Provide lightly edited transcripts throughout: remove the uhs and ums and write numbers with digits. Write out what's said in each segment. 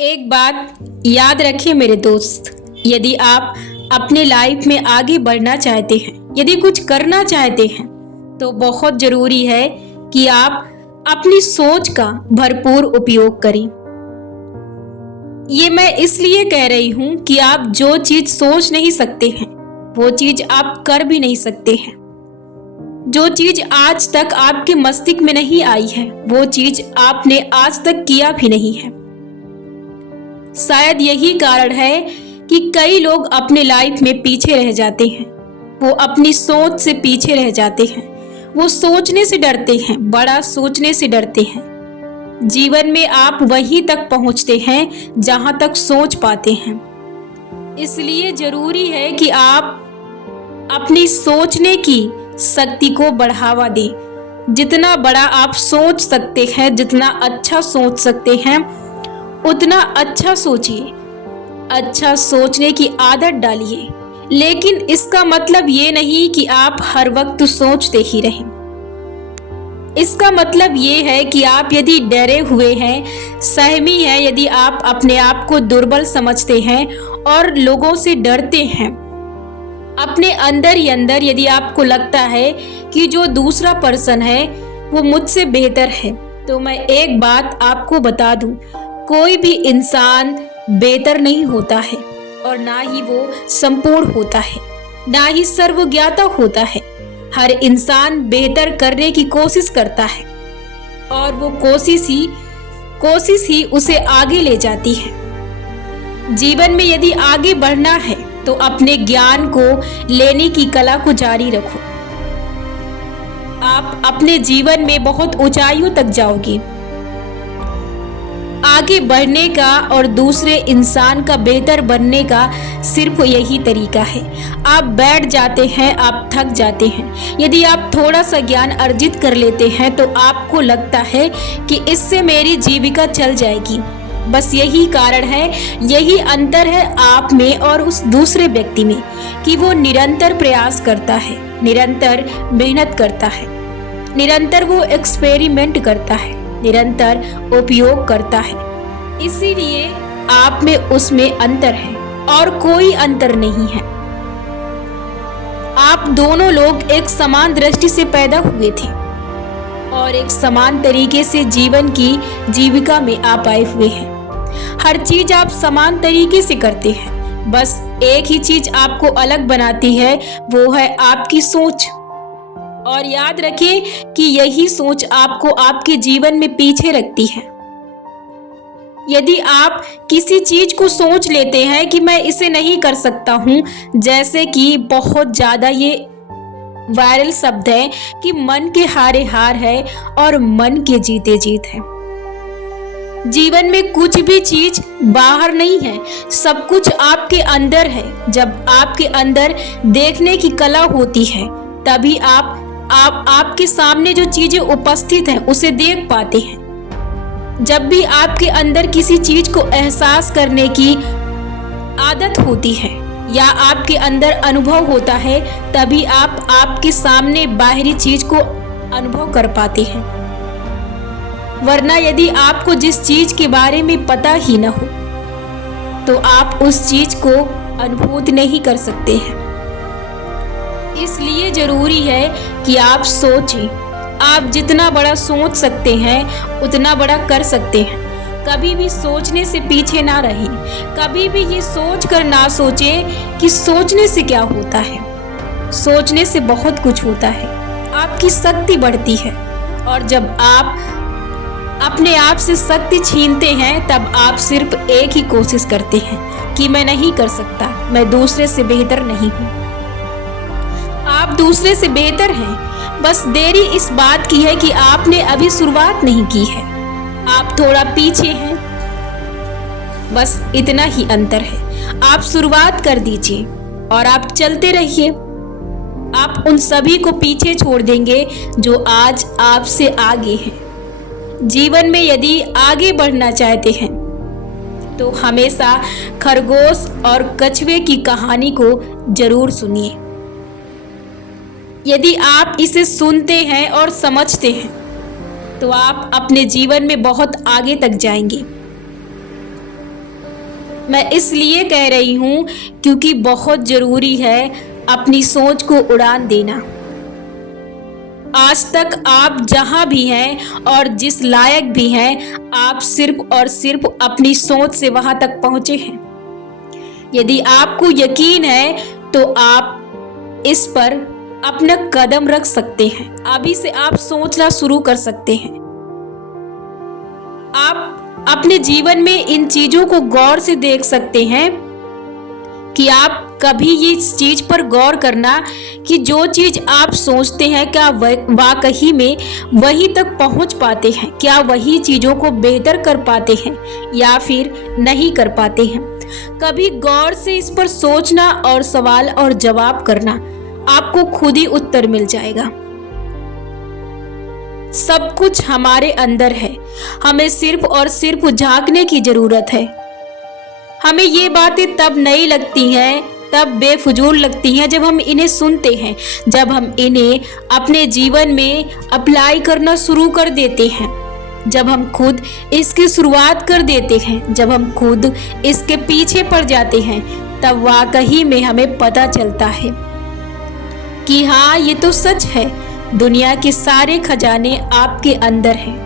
एक बात याद रखिए मेरे दोस्त, यदि आप अपने लाइफ में आगे बढ़ना चाहते हैं, यदि कुछ करना चाहते हैं, तो बहुत जरूरी है कि आप अपनी सोच का भरपूर उपयोग करें। ये मैं इसलिए कह रही हूं कि आप जो चीज सोच नहीं सकते हैं, वो चीज आप कर भी नहीं सकते हैं। जो चीज आज तक आपके मस्तिष्क में नहीं आई है, वो चीज आपने आज तक किया भी नहीं है। शायद यही कारण है कि कई लोग अपने लाइफ में पीछे रह जाते हैं। वो अपनी सोच से पीछे रह जाते हैं। वो सोचने से डरते हैं, बड़ा सोचने से डरते हैं। जीवन में आप वहीं तक पहुंचते हैं जहां तक सोच पाते हैं। इसलिए जरूरी है कि आप अपनी सोचने की शक्ति को बढ़ावा दें। जितना बड़ा आप सोच सकते हैं, जितना अच्छा सोच सकते हैं, उतना अच्छा सोचिए, अच्छा सोचने की आदत डालिए। लेकिन इसका मतलब ये नहीं कि आप हर वक्त सोचते ही रहें। इसका मतलब ये है कि आप यदि डरे हुए हैं, सहमी हैं, यदि आप अपने आप को दुर्बल समझते हैं और लोगों से डरते हैं, अपने अंदर ही अंदर यदि आपको लगता है कि जो दूसरा पर्सन है वो मुझसे बेहतर है, तो मैं एक बात आपको बता दूं, कोई भी इंसान बेहतर नहीं होता है और ना ही वो संपूर्ण होता है, ना ही सर्वज्ञाता होता है। हर इंसान बेहतर करने की कोशिश करता है और वो कोशिश ही उसे आगे ले जाती है। जीवन में यदि आगे बढ़ना है तो अपने ज्ञान को लेने की कला को जारी रखो। आप अपने जीवन में बहुत ऊंचाइयों तक जाओगे। आगे बढ़ने का और दूसरे इंसान का बेहतर बनने का सिर्फ यही तरीका है। आप बैठ जाते हैं, आप थक जाते हैं। यदि आप थोड़ा सा ज्ञान अर्जित कर लेते हैं तो आपको लगता है कि इससे मेरी जीविका चल जाएगी। बस यही कारण है, यही अंतर है आप में और उस दूसरे व्यक्ति में कि वो निरंतर प्रयास करता है, निरंतर मेहनत करता है, निरंतर वो एक्सपेरिमेंट करता है, निरंतर उपयोग करता है। इसीलिए आप में उसमें अंतर है और कोई अंतर नहीं है। आप दोनों लोग एक समान दृष्टि से पैदा हुए थे और एक समान तरीके से जीवन की जीविका में आप आए हुए हैं। हर चीज आप समान तरीके से करते हैं। बस एक ही चीज आपको अलग बनाती है, वो है आपकी सोच। और याद रखें कि यही सोच आपको आपके जीवन में पीछे रखती है। यदि आप किसी चीज को सोच लेते हैं कि मैं इसे नहीं कर सकता हूं, जैसे कि बहुत ज्यादा ये वायरल शब्द है कि मन के हारे हार है और मन के जीते जीत है। जीवन में कुछ भी चीज बाहर नहीं है, सब कुछ आपके अंदर है। जब आपके अंदर देखने की कला होती है, तभी आपके सामने जो चीजें उपस्थित हैं उसे देख पाते हैं। जब भी आपके अंदर किसी चीज को एहसास करने की आदत होती है या आपके अंदर अनुभव होता है, तभी आप आपके सामने बाहरी चीज को अनुभव कर पाते हैं। वरना यदि आपको जिस चीज के बारे में पता ही न हो, तो आप उस चीज को अनुभूत नहीं कर सकते हैं। इसलिए जरूरी है कि आप सोचें। आप जितना बड़ा सोच सकते हैं, उतना बड़ा कर सकते हैं। कभी भी सोचने से पीछे ना रहें। कभी भी ये सोच कर ना सोचें कि सोचने से क्या होता है। सोचने से बहुत कुछ होता है। आपकी शक्ति बढ़ती है और जब आप अपने आप से शक्ति छीनते हैं, तब आप सिर्फ एक ही कोशिश करते हैं कि मैं नहीं कर सकता, मैं दूसरे से बेहतर नहीं हूँ। आप दूसरे से बेहतर हैं। बस देरी इस बात की है कि आपने अभी शुरुआत नहीं की है। आप थोड़ा पीछे हैं, बस इतना ही अंतर है। आप शुरुआत कर दीजिए और आप चलते रहिए। आप उन सभी को पीछे छोड़ देंगे जो आज आपसे आगे हैं। जीवन में यदि आगे बढ़ना चाहते हैं तो हमेशा खरगोश और कछुए की कहानी को जरूर सुनिए। यदि आप इसे सुनते हैं और समझते हैं तो आप अपने जीवन में बहुत आगे तक जाएंगे। मैं इसलिए कह रही हूँ क्योंकि बहुत ज़रूरी है अपनी सोच को उड़ान देना। आज तक आप जहाँ भी हैं और जिस लायक भी हैं, आप सिर्फ और सिर्फ अपनी सोच से वहाँ तक पहुँचे हैं। यदि आपको यकीन है तो आप इस पर अपना कदम रख सकते हैं। अभी से आप सोचना शुरू कर सकते हैं। आप अपने जीवन में इन चीजों को गौर से देख सकते हैं कि आप कभी ये इस चीज पर गौर करना कि जो चीज आप सोचते हैं क्या वाकई में वहीं तक पहुंच पाते हैं, क्या वही चीजों को बेहतर कर पाते हैं या फिर नहीं कर पाते हैं। कभी गौर से इस पर सोचना और सवाल और जवाब करना, आपको खुद ही उत्तर मिल जाएगा। सब कुछ हमारे अंदर है, हमें सिर्फ और सिर्फ झांकने की जरूरत है। हमें ये बातें तब नहीं लगती हैं, तब बेफिजूल लगती हैं जब हम इन्हें सुनते हैं, जब हम इन्हें अपने जीवन में अप्लाई करना शुरू कर देते हैं, जब हम खुद इसकी शुरुआत कर देते हैं, जब हम खुद इसके पीछे पड़ जाते हैं, तब वाकई में हमें पता चलता है कि हाँ, ये तो सच है। दुनिया के सारे खजाने आपके अंदर हैं।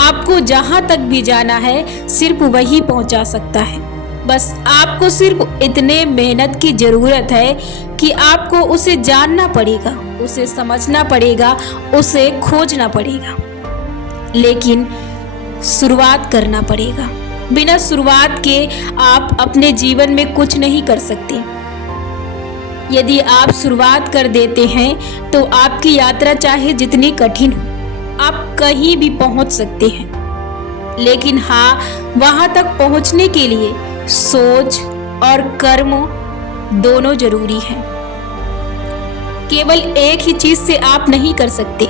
आपको जहां तक भी जाना है सिर्फ वही पहुंचा सकता है। बस आपको सिर्फ इतने मेहनत की जरूरत है कि आपको उसे जानना पड़ेगा, उसे समझना पड़ेगा, उसे खोजना पड़ेगा, लेकिन शुरुआत करना पड़ेगा। बिना शुरुआत के आप अपने जीवन में कुछ नहीं कर सकते। यदि आप शुरुआत कर देते हैं तो आपकी यात्रा चाहे जितनी कठिन हो, आप कहीं भी पहुंच सकते हैं। लेकिन हाँ, वहां तक पहुंचने के लिए सोच और कर्म दोनों जरूरी हैं। केवल एक ही चीज से आप नहीं कर सकते।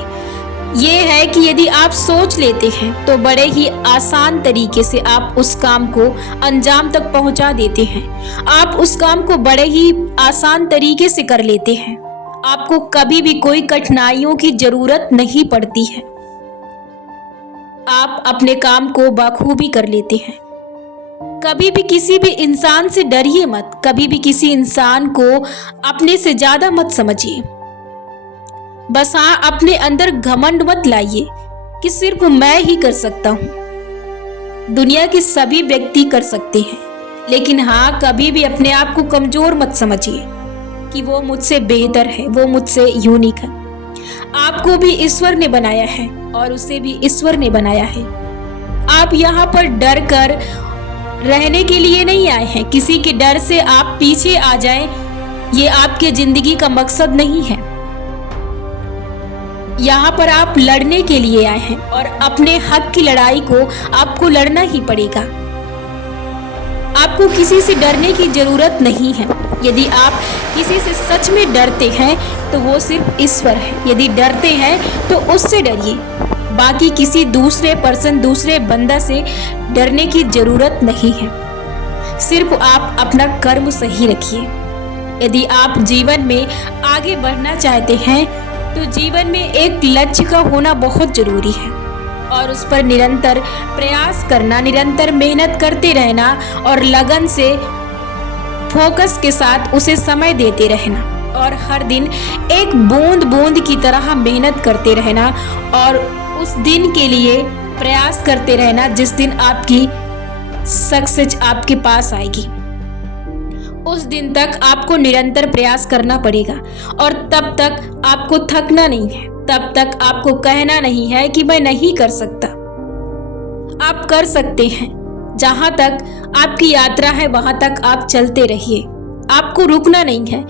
ये है कि यदि आप सोच लेते हैं तो बड़े ही आसान तरीके से आप उस काम को अंजाम तक पहुंचा देते हैं। आप उस काम को बड़े ही आसान तरीके से कर लेते हैं। आपको कभी भी कोई कठिनाइयों की जरूरत नहीं पड़ती है। आप अपने काम को बखूबी कर लेते हैं। कभी भी किसी भी इंसान से डरिए मत, कभी भी किसी इंसान को अपने से ज्यादा मत समझिए। बस हाँ, अपने अंदर घमंड मत लाइए कि सिर्फ मैं ही कर सकता हूँ। दुनिया के सभी व्यक्ति कर सकते हैं, लेकिन हाँ, कभी भी अपने आप को कमजोर मत समझिए कि वो मुझसे बेहतर है, वो मुझसे यूनिक है। आपको भी ईश्वर ने बनाया है और उसे भी ईश्वर ने बनाया है। आप यहाँ पर डर कर रहने के लिए नहीं आए हैं। किसी के डर से आप पीछे आ जाएं, ये आपके जिंदगी का मकसद नहीं है। यहाँ पर आप लड़ने के लिए आए हैं और अपने हक की लड़ाई को आपको लड़ना ही पड़ेगा। आपको किसी से डरने की जरूरत नहीं है। यदि आप किसी से सच में डरते हैं तो वो सिर्फ ईश्वर है। यदि डरते हैं तो उससे डरिए। बाकी किसी दूसरे पर्सन, दूसरे बंदा से डरने की जरूरत नहीं है। सिर्फ आप अपना कर्म सही रखिए। यदि आप जीवन में आगे बढ़ना चाहते हैं तो जीवन में एक लक्ष्य का होना बहुत जरूरी है और उस पर निरंतर प्रयास करना, निरंतर मेहनत करते रहना और लगन से फोकस के साथ उसे समय देते रहना और हर दिन एक बूंद बूंद की तरह मेहनत करते रहना और उस दिन के लिए प्रयास करते रहना जिस दिन आपकी सक्सेस आपके पास आएगी। उस दिन तक आपको निरंतर प्रयास करना पड़ेगा और तब तक आपको थकना नहीं है। तब तक आपको कहना नहीं है कि मैं नहीं कर सकता। आप कर सकते हैं। जहां तक आपकी यात्रा है वहां तक आप चलते रहिए। आपको रुकना नहीं है।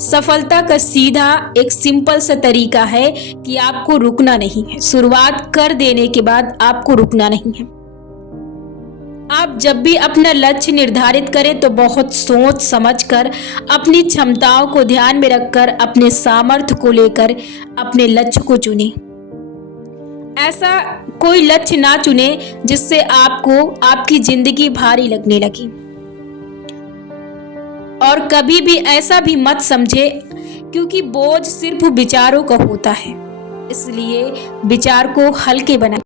सफलता का सीधा एक सिंपल सा तरीका है कि आपको रुकना नहीं है। शुरुआत कर देने के बाद आपको रुकना नहीं है। आप जब भी अपना लक्ष्य निर्धारित करें तो बहुत सोच समझकर, अपनी क्षमताओं को ध्यान में रखकर, अपने सामर्थ्य को लेकर अपने लक्ष्य को चुनें। ऐसा कोई लक्ष्य ना चुने जिससे आपको आपकी जिंदगी भारी लगने लगे। और कभी भी ऐसा भी मत समझे क्योंकि बोझ सिर्फ विचारों का होता है, इसलिए विचार को हल्के बनाएं।